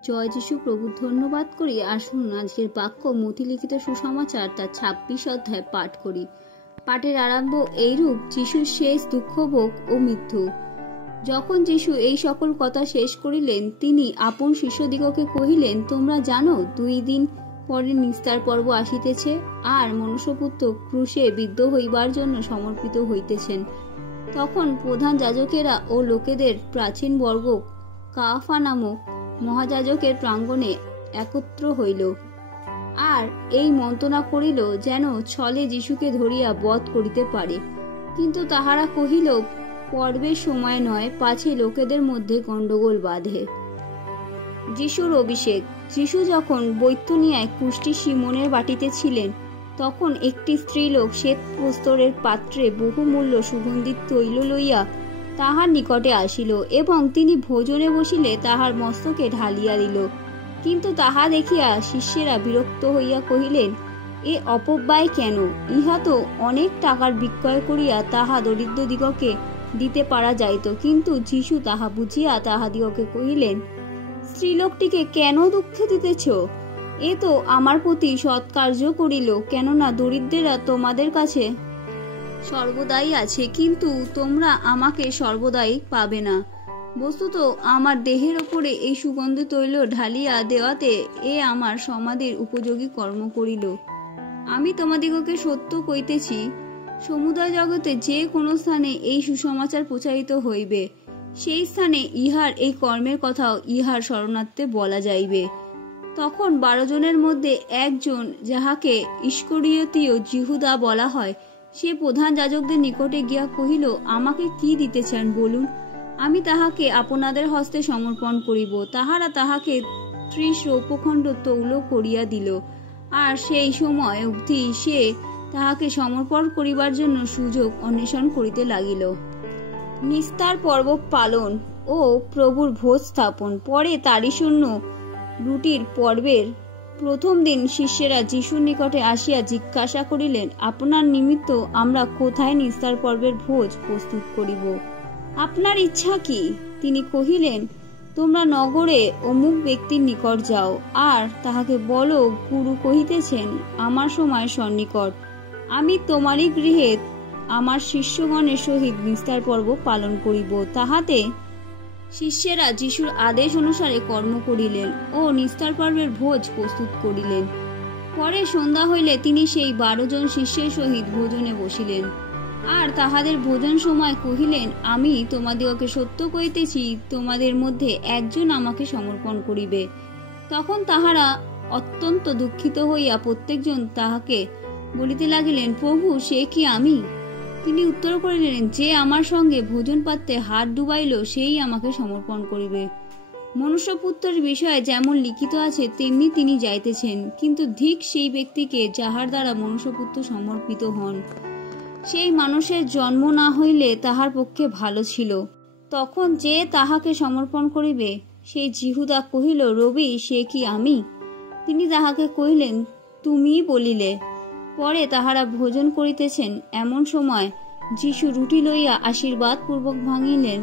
জয় যিশু প্রভু ধন্যবাদ করি। আসুন আজকের বাক্য মতিলিখিত সুসমাচার তার ২৬ অধ্যায় পাঠ করি। পাঠের আরম্ভ এইরূপ, যিশুর শেষ দুঃখভোগ ও মৃত্যু। যখন যিশু এই সকল কথা শেষ করিলেন, তিনি আপন শিষ্যদিগকে কহিলেন, তোমরা জানো ২ দিন পরে নিস্তার পর্ব আসিতেছে, আর মনুষ্যপুত্র ক্রুশে বিদ্ধ হইবার জন্য সমর্পিত হইতেছেন। তখন প্রধান যাজকেরা ও লোকেদের প্রাচীন বর্গ কায়াফা নামক মহাযাজকের প্রাঙ্গণে একত্র হইল, আর এই মন্ত্রণা করিল যেন ছলে যিশুকে ধরিয়া বধ করিতে পারে। কিন্তু তাহারা কহিল, পর্বের সময় নয়, পাছে লোকেদের মধ্যে গণ্ডগোল বাঁধে। যিশুর অভিষেক। যিশু যখন বৈতুনিয়ায় কুষ্টি সিমনের বাটিতে ছিলেন, তখন একটি স্ত্রীলোক শ্বেত প্রস্তরের পাত্রে বহুমূল্য সুগন্ধিত তৈল লইয়া তাহার নিকটে আসিল, এবং তিনি ভোজনে বসিলে তাহার মস্তকে ঢালিয়া দিল। কিন্তু তাহা দেখিয়া শিষ্যেরা বিরক্ত হইয়া কহিলেন, এ অপব্যয় কেন? ইহা তো অনেক টাকার বিক্রয় করিয়া তাহা দরিদ্রদিগকে দিতে পারা যাইত। কিন্তু যিশু তাহা বুঝিয়া তাহাদিগকে কহিলেন, স্ত্রীলোকটিকে কেন দুঃখে দিতেছ? এ তো আমার প্রতি সৎকার্য করিল। কেননা দরিদ্রেরা তোমাদের কাছে সর্বদাই আছে, কিন্তু তোমরা আমাকে সর্বদাই পাবে না। বস্তুত আমার দেহের ওপরে এই সুগন্ধ তৈল ঢালিয়া দেওয়াতে এ আমার সমাধির উপযোগী কর্ম করিল। আমি তোমাদিগকে সত্য কইতেছি, সমুদয় জগতে যে কোনো স্থানে এই সুসমাচার প্রচারিত হইবে, সেই স্থানে ইহার এই কর্মের কথাও ইহার স্মরণার্থে বলা যাইবে। তখন 12 জনের মধ্যে একজন, যাহাকে ইস্করিয়তীয় যিহুদা বলা হয়, সে প্রধান যাজকদের নিকটে গিয়া কহিল, আমাকে কি দিতে চান বলুন, আমি তাহাকে আপনাদের হস্তে সমর্পণ করিব। তাহারা তাহাকে 30 রৌপ্যখণ্ড তৌল করিয়া দিল। আর সেই সময় অবধি সে তাহাকে সমর্পণ করিবার জন্য সুযোগ অন্বেষণ করিতে লাগিল। নিস্তার পর্ব পালন ও প্রভুর ভোজ স্থাপন। পরে তারিশূন্য রুটির পর্বের প্রথম দিন শিষ্যেরা যিশুর নিকটে আসিয়া জিজ্ঞাসা করিলেন, আপনার নিমিত্ত আমরা কোথায় নিস্তার পর্বের ভোজ প্রস্তুত করিব? আপনার ইচ্ছা কি? তিনি কহিলেন, তোমরা নগরে অমুক ব্যক্তির নিকট যাও, আর তাহাকে বলো, গুরু কহিতেছেন, আমার সময় সন্নিকট। আমি তোমারই গৃহে আমার শিষ্যগণের সহিত নিস্তার পর্ব পালন করিব। তাহাতে শিষ্যেরা যিশুর আদেশ অনুসারে কর্ম করিলেন ও নিস্তার পর্বের ভোজ প্রস্তুত করিলেন। পরে সন্ধ্যা হইলে তিনি সেই 12 জন শিষ্যের সহিত ভোজনে বসিলেন, আর তাহাদের ভোজন সময় কহিলেন, আমি তোমাদিগকে সত্য কইতেছি, তোমাদের মধ্যে একজন আমাকে সমর্পণ করিবে। তখন তাহারা অত্যন্ত দুঃখিত হইয়া প্রত্যেকজন তাহাকে বলিতে লাগিলেন, প্রভু, সে কি আমি? তিনি উত্তর করিলেন, যে আমার সঙ্গে ভোজন পাত্রে হাত ডুবাইল, সেই আমাকে সমর্পণ করিবে। মনুষ্যপুত্রের বিষয়ে যেমন লিখিত আছে, তেমনি তিনি যাইতেছেন, কিন্তু ধিক সেই ব্যক্তিকে যাহার দ্বারা মনুষ্যপুত্র সমর্পিত হন। সেই মানুষের জন্ম না হইলে তাহার পক্ষে ভালো ছিল। তখন যে তাহাকে সমর্পণ করিবে, সেই যিহুদা কহিল, রবি, সে কি আমি? তিনি তাহাকে কহিলেন, তুমিই বলিলে। পরে তাহারা ভোজন করিতেছেন, এমন সময় যিশু রুটি লইয়া আশীর্বাদ পূর্বক ভাঙিলেন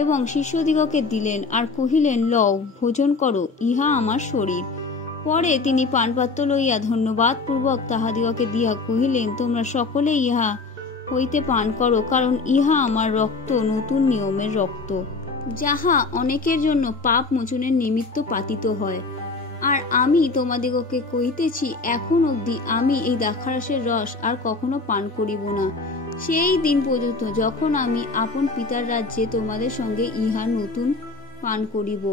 এবং শিষ্যদিগকে দিলেন, আর কহিলেন, লও, ভোজন করো, ইহা আমার শরীর। পরে তিনি পানপাত্র লইয়া ধন্যবাদ পূর্বক তাহাদিগকে দিয়া কহিলেন, তোমরা সকলে ইহা হইতে পান করো, কারণ ইহা আমার রক্ত, নতুন নিয়মের রক্ত, যাহা অনেকের জন্য পাপ মোচনের নিমিত্ত পাতিত হয়। আর আমি তোমাদিগকে কহিতেছি, এখন অবধি আমি এই দ্রাক্ষারসের রস আর কখনো পান করিব না, সেই দিন পর্যন্ত যখন আমি আপন পিতার রাজ্যে তোমাদের সঙ্গে ইহা নতুন পান করিব।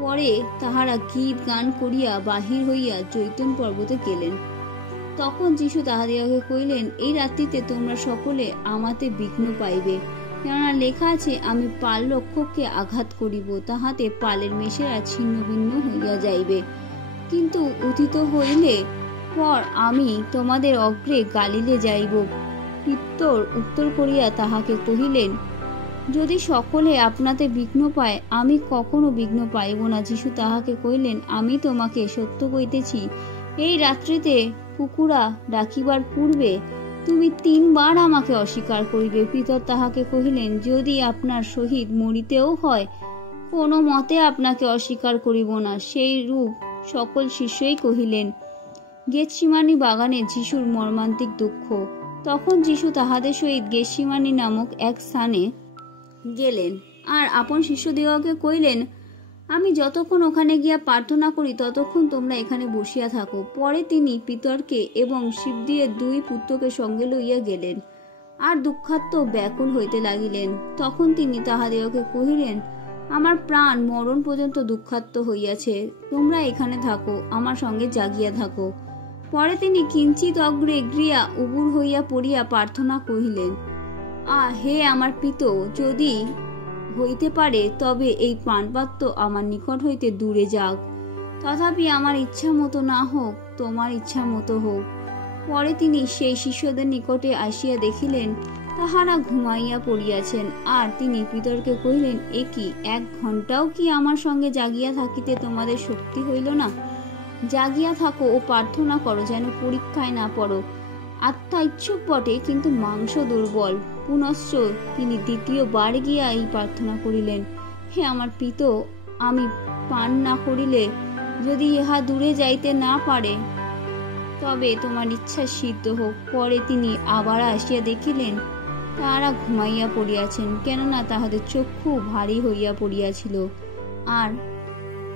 পরে তাহারা গীত গান করিয়া বাহির হইয়া জৈতুন পর্বতে গেলেন। তখন যিশু তাহাদিগকে কহিলেন, এই রাত্রিতে তোমরা সকলে আমাতে বিঘ্ন পাইবে, কেননা লেখা আছে, আমি পাল রক্ষককে আঘাত করিব, তাহাতে পালের মেষেরা ছিন্ন ভিন্ন হইয়া যাইবে। কিন্তু উত্থিত হইলে পর আমি তোমাদের অগ্রে গালিলে যাইব। পিতর উত্তর করিয়া তাহাকে কহিলেন, যদি সকলে আপনাতে বিঘ্ন পায়, আমি কখনো বিঘ্ন পাইব না। যিশু তাহাকে কহিলেন, আমি তোমাকে সত্য কইতেছি, এই রাত্রিতে কুকুরা ডাকিবার পূর্বে তুমি 3 বার আমাকে অস্বীকার করিবে। পিতর তাহাকে কহিলেন, যদি আপনার সহিত মরিতেও হয়, কোনো মতে আপনাকে অস্বীকার করিব না। সেই রূপ সকল শিষ্যই কহিলেন। গেতসিমানি বাগানে যিশুর মর্মান্তিক দুঃখ। তখন যিশু তাহাদের সহিত গেতসিমানি নামক এক স্থানে গেলেন, আর আপন শিষ্যদিগকে কহিলেন, আমি যতক্ষণ ওখানে গিয়া প্রার্থনা করি ততক্ষণ তোমরা এখানে বসিয়া থাকো। পরে তিনি পিতরকে এবং শিবদিয়ের দুই পুত্রকে সঙ্গে লইয়া গেলেন, আর দুঃখার্ত ব্যাকুল হইতে লাগিলেন। তখন তিনি তাহাদিগকে কহিলেন, আমার প্রাণ মরণ পর্যন্ত দুঃখার্ত হইয়াছে, তোমরা এখানে থাকো, আমার সঙ্গে জাগিয়া থাকো। পরে তিনি কিঞ্চিত অগ্রে গিয়া উবুর হইয়া পড়িয়া প্রার্থনা কহিলেন, হে আমার পিত, যদি হইতে পারে তবে এই পানপাত্র আমার নিকট হইতে দূরে যাক, তথাপি আমার ইচ্ছা মতো না হোক, তোমার ইচ্ছা মতো হোক। পরে তিনি সেই শিষ্যদের নিকটে আসিয়া দেখিলেন তাহারা ঘুমাইয়া পড়িয়াছেন, আর তিনি পিতরকে কহিলেন, এ কি, 1 ঘণ্টাও কি আমার সঙ্গে জাগিয়া থাকিতে তোমাদের শক্তি হইল না? জাগিয়া থাকো ও প্রার্থনা করো, যেন পরীক্ষায় না পড়ো। আত্মা ইচ্ছুক বটে, কিন্তু মাংস দুর্বল। পুনশ্চ তিনি দ্বিতীয়বার গিয়া এই প্রার্থনা করিলেন, হে আমার পিত, আমি পান না করিলে যদি ইহা দূরে যাইতে না পারে, তবে তোমার ইচ্ছা সিদ্ধ হোক। পরে তিনি আবার আসিয়া দেখিলেন তাহারা ঘুমাইয়া পড়িয়াছেন, কেননা তাহাদের চক্ষু ভারী হইয়া পড়িয়াছিল। আর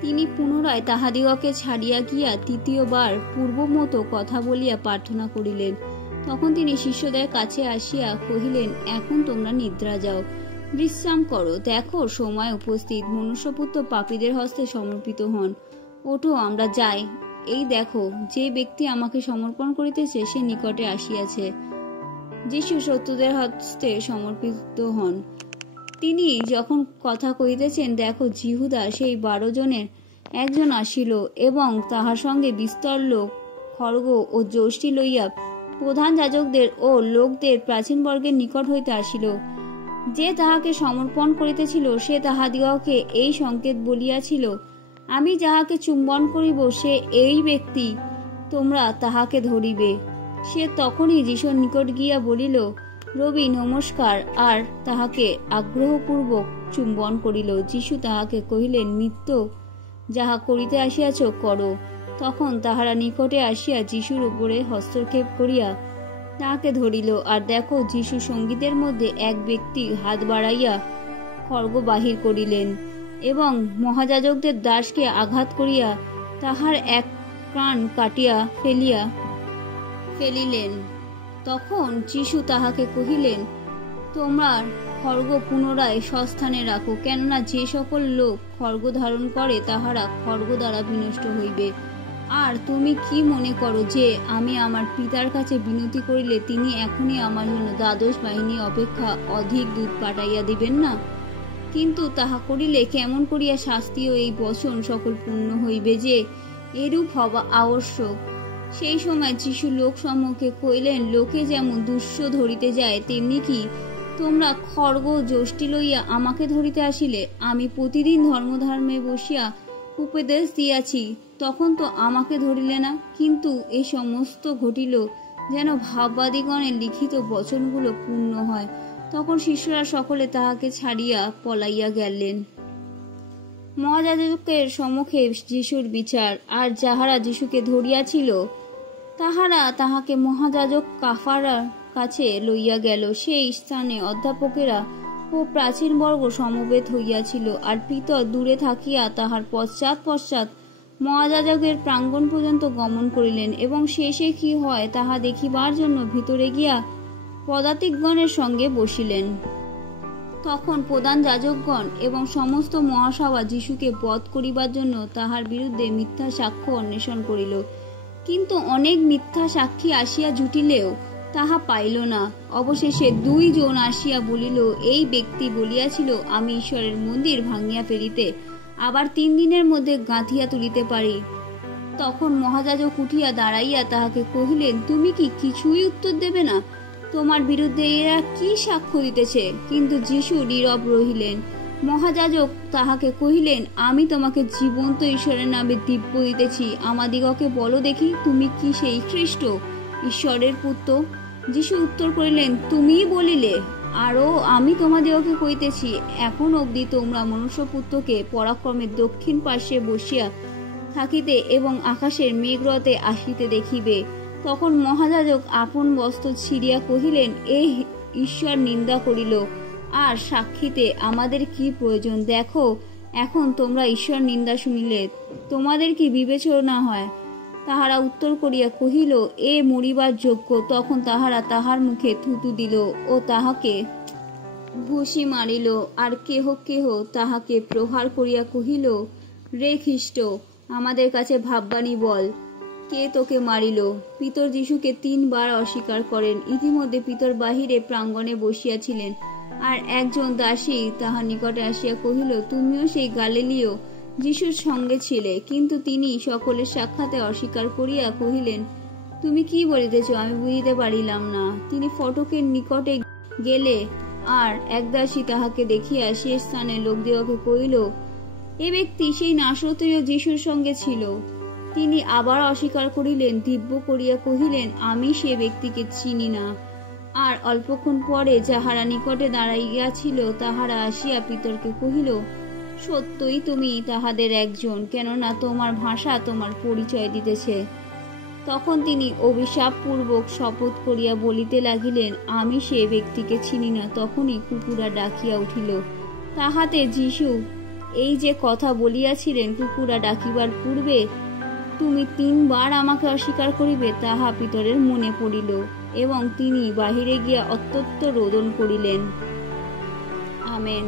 তিনি পুনরায় তাহাদিগকে ছাড়িয়া গিয়া তৃতীয়বার পূর্বমতো কথা বলিয়া প্রার্থনা করিলেন। তখন তিনি শিষ্যদের কাছে আসিয়া কহিলেন, এখন তোমরা নিদ্রা যাও, বিশ্রাম করো। দেখো, সময় উপস্থিত, মনুষ্যপুত্র পাপীদের হস্তে সমর্পিত হন। ওঠো, আমরা যাই। এই দেখো, যে ব্যক্তি আমাকে সমর্পণ করিতেছে সে নিকটে আসিয়াছে। যিশু শত্রুদের হস্তে সমর্পিত হন। তিনি যখন কথা কহিতেছেন, দেখো, জিহুদা সেই 12 জনের একজন আসিল, এবং তাহার সঙ্গে বিস্তর লোক খড়গ ও যষ্টি লইয়া প্রধান যাজকদের ও লোকদের প্রাচীনবর্গের নিকট হইতে আসিল। যে তাহাকে সমর্পণ করিতেছিল সে তাহাদিগকে এই সংকেত বলিয়াছিল, আমি যাহাকে চুম্বন করিব সে এই ব্যক্তি, তোমরা তাহাকে ধরিবে। সে তখনই যিশুর নিকট গিয়া বলিল, রবি, নমস্কার, আর তাহাকে আগ্রহপূর্বক চুম্বন করিল। যিশু তাহাকে কহিলেন, নিত্য যাহা করিতে আসিয়াছ করো। তখন তাহারা নিকটে আসিয়া যিশুর উপরে হস্তক্ষেপ করিয়া তাহাকে ধরিল। আর দেখো, যিশু সঙ্গীদের মধ্যে এক ব্যক্তি হাত বাড়াইয়া খড়গ বাহির করিলেন, এবং মহাযাজকদের দাসকে আঘাত করিয়া তাহার এক কান কাটিয়া ফেলিলেন। তখন যিশু তাহাকে কহিলেন, তোমার খড়গ পুনরায় স্বস্থানে রাখো, কেননা যে সকল লোক খড়গ ধারণ করে তাহারা খড়গ দ্বারা বিনষ্ট হইবে। আর তুমি কি মনে করো যে আমি আমার পিতার কাছে বিনতি করিলে তিনি এখনই আমার জন্য 12 বাহিনী অপেক্ষা অধিক দূত পাঠাইয়া দিবেন না? কিন্তু তাহা করিলে কেমন করিয়া শাস্তি ও এই বচন সকল পূর্ণ হইবে যে এরূপ হওয়া আবশ্যক। সেই সময় যিশু লোক সম্মুখে কইলেন, লোকে যেমন দুষ্য ধরিতে যায়, তেমনি কি তোমরা খড়গ যষ্টি লইয়া আমাকে ধরিতে আসিলে? আমি প্রতিদিন ধর্মধামে বসিয়া উপদেশ দিয়াছি, তখন তো আমাকে ধরিলে না। কিন্তু এই সমস্ত ঘটিল যেন ভাববাদীগণের লিখিত বচনগুলো পূর্ণ হয়। তখন শিষ্যরা সকলে তাহাকে ছাড়িয়া পলাইয়া গেলেন। মহাযাজকের সম্মুখে যিশুর বিচার। আর যাহারা যিশুকে ধরিয়াছিল তাহারা তাহাকে মহাযাজক কাফারার কাছে লইয়া গেল। সেই স্থানে অধ্যাপকেরা ও প্রাচীনবর্গ সমবেত হইয়াছিল। আর পিতর দূরে থাকিয়া তাহার পশ্চাৎ মহাযাজকের প্রাঙ্গণ পর্যন্ত গমন করিলেন, এবং শেষে কি হয় তাহা দেখিবার জন্য ভিতরে গিয়া পদাতিকগণের সঙ্গে বসিলেন। তখন প্রধান যাজকগণ এবং সমস্ত মহাসভা যিশুকে বধ করিবার জন্য তাহার বিরুদ্ধে মিথ্যা সাক্ষ্য অন্বেষণ করিল। কিন্তু অনেক মিথ্যা সাক্ষী আসিয়া জুটিলেও তাহা পাইল না। অবশেষে 2 জন আসিয়া বলিল, এই ব্যক্তি বলিয়াছিল, আমি ঈশ্বরের মন্দির ভাঙিয়া ফেলিতে, আবার 3 দিনের মধ্যে গাঁথিয়া তুলিতে পারি। তখন মহাযাজক উঠিয়া দাঁড়াইয়া তাহাকে কহিলেন, তুমি কি কিছুই উত্তর দেবে না? তোমার বিরুদ্ধে এরা কি সাক্ষ্য দিতেছে? কিন্তু যিশু নীরব রহিলেন। মহাযাজক তাহাকে কহিলেন, আমি তোমাকে জীবন্ত ঈশ্বরের নামে দিব্য দিতেছি, আমাদিগকে বলো দেখি, তুমি কি সেই খ্রিস্ট, ঈশ্বরের পুত্র? যিশু উত্তর করিলেন, তুমিই বলিলে। আরও আমি তোমাদিগকে কইতেছি, এখন অবধি তোমরা মনুষ্যপুত্রকে পরাক্রমের দক্ষিণ পার্শ্বে বসিয়া থাকিতে এবং আকাশের মেঘরথে আসিতে দেখিবে। তখন মহাযাজক আপন বস্ত্র ছিঁড়িয়া কহিলেন, এই ঈশ্বর নিন্দা করিল, আর সাক্ষীতে আমাদের কি প্রয়োজন? দেখো, এখন তোমরা ঈশ্বর নিন্দা শুনিলে তোমাদের কি বিবেচনা হয়? তাহারা উত্তর করিয়া কহিল, এ মরিবার যোগ্য। তখন তাহারা তাহার মুখে থুতু দিল ও তাহাকে ঘুষি মারিল। আর কেহ কেহ তাহাকে প্রহার করিয়া কহিল, রে খ্রিস্ট, আমাদের কাছে ভাববানি বল, কে তোকে মারিল? পিতর যিশুকে 3 বার অস্বীকার করেন। ইতিমধ্যে পিতর বাহিরে প্রাঙ্গণে বসিয়াছিলেন, আর একজন দাসী তাহার নিকটে আসিয়া কহিল, তুমিও সেই গালিলীয় যিশুর সঙ্গে ছিলে। কিন্তু তিনি সকলের সাক্ষাতে অস্বীকার করিয়া কহিলেন, তুমি কি বলিতেছ আমি বুঝিতে পারিলাম না। তিনি ফটকের নিকটে গেলে, আর এক দাসী তাহাকে দেখিয়া সে স্থানে লোকদিগকে কহিল, এ ব্যক্তি সেই নাসরতীয় যিশুর সঙ্গে ছিল। তিনি আবার অস্বীকার করিলেন, দিব্য করিয়া কহিলেন, আমি সে ব্যক্তিকে চিনি না। আর অল্পক্ষণ পরে যাহারা নিকটে দাঁড়াইয়াছিল তাহারা আসিয়া পিতরকে কহিল, সত্যই তুমি তাহাদের একজন, কেননা তোমার ভাষা তোমার পরিচয় দিতেছে। তখন তিনি অভিশাপপূর্বক শপথ করিয়া বলিতে লাগিলেন, আমি সে ব্যক্তিকে চিনি না। তখনই কুকুরা ডাকিয়া উঠিল। তাহাতে যিশু এই যে কথা বলিয়াছিলেন, কুকুরা ডাকিবার পূর্বে তুমি 3 বার আমাকে অস্বীকার করিবে, তাহা পিতরের মনে পড়িল, এবং তিনি বাহিরে গিয়া অত্যন্ত রোদন করিলেন। আমেন।